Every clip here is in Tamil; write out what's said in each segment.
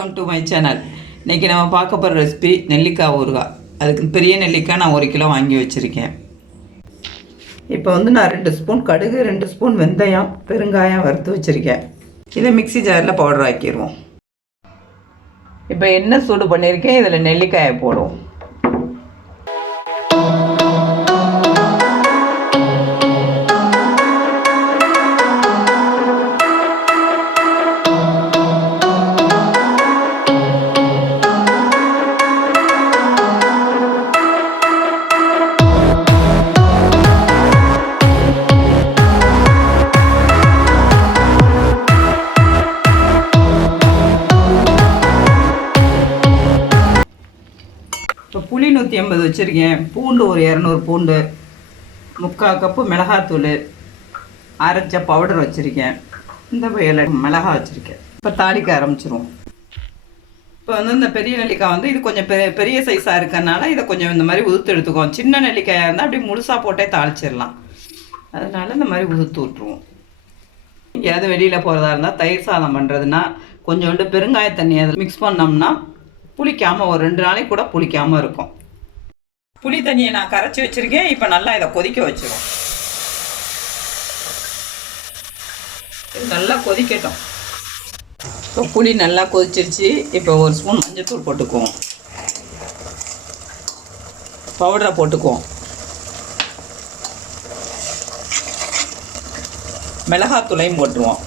Welcome to my channel. இன்றைக்கி நம்ம பார்க்க போகிற ரெசிபி நெல்லிக்காய் ஊறுகாய். அதுக்கு பெரிய நெல்லிக்காய் நான் 1 கிலோ வாங்கி வச்சுருக்கேன். இப்போ வந்து நான் 2 ஸ்பூன் கடுகு, 2 ஸ்பூன் வெந்தயம், பெருங்காயம் வறுத்து வச்சுருக்கேன். இதை மிக்ஸி ஜாரில் பவுடர் ஆக்கிடுவோம். இப்போ எண்ணெய் சூடு பண்ணியிருக்கேன். இதில் நெல்லிக்காயை போடுவோம். இப்போ புளி 150 வச்சுருக்கேன். பூண்டு ஒரு 200 பூண்டு, 3/4 கப்பு மிளகாத்தூள், அரைச்ச பவுடர் வச்சுருக்கேன். இந்த வகையில் மிளகாய் வச்சுருக்கேன். இப்போ தாளிக்க ஆரம்பிச்சிருவோம். இப்போ வந்து இந்த பெரிய நெல்லிக்காய் வந்து இது கொஞ்சம் பெரிய சைஸாக இருக்கறனால இதை கொஞ்சம் இந்த மாதிரி உதுத்து எடுத்துக்குவோம். சின்ன நெல்லிக்காயாக இருந்தால் அப்படி முழுசாக போட்டே தாளிச்சிடலாம். அதனால இந்த மாதிரி உதுத்து விட்ருவோம். எங்கேயாவது வெளியில் போகிறதா இருந்தால் தயிர் சாதம் பண்ணுறதுன்னா கொஞ்சோண்டு பெருங்காய தண்ணி அதில் மிக்ஸ் பண்ணோம்னா புளிக்காமல் ஒரு 2 நாளைக்கு கூட புளிக்காமல் இருக்கும். புளி தண்ணியை நான் கரைச்சி வச்சுருக்கேன். இப்போ நல்லா இதை கொதிக்க வச்சிருவோம். இது நல்லா கொதிக்கட்டும். இப்போ புளி நல்லா கொதிச்சிருச்சு. இப்போ 1 ஸ்பூன் மஞ்சள்தூள் போட்டுக்குவோம். பவுடரை போட்டுக்குவோம். மிளகாத்தூளையும் போட்டுருவோம்.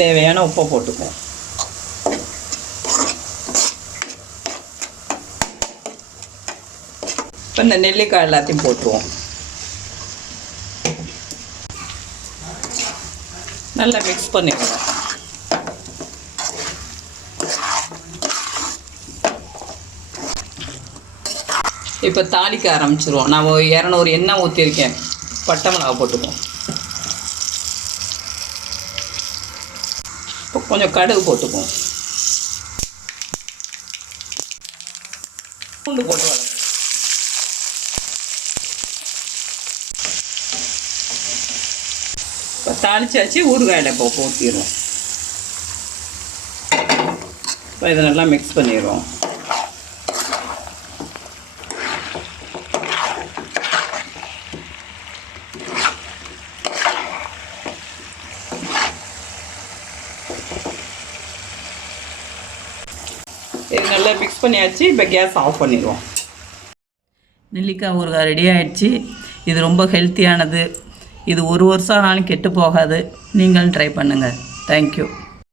தேவையான உப்பை போட்டுக்குவோம். இப்போ இந்த நெல்லிக்காய் எல்லாத்தையும் போட்டுருவோம். நல்லா மிக்ஸ் பண்ணிடுவோம். இப்போ தாளிக்க ஆரம்பிச்சிருவோம். நான் 200 எண்ணெய் ஊற்றிருக்கேன். பட்டை மிளகா போட்டுக்குவோம். கொஞ்சம் கடுகு போட்டுக்குவோம். பூண்டு போட்டு இப்போ தாளிச்சாச்சு. ஊறுகாயில் இப்போ ஊற்றிடுவோம். இப்போ இதை நல்லா மிக்ஸ் பண்ணிடுவோம். இது நல்லா மிக்ஸ் பண்ணியாச்சு. இப்போ கேஸ் ஆஃப் பண்ணிடுவோம். நெல்லிக்காய் ஊறுகாய் ரெடி ஆகிடுச்சு. இது ரொம்ப ஹெல்த்தியானது. இது 1 வருஷம் ஆனாலும் கெட்டு போகாது. நீங்களும் ட்ரை பண்ணுங்கள். தேங்க்யூ.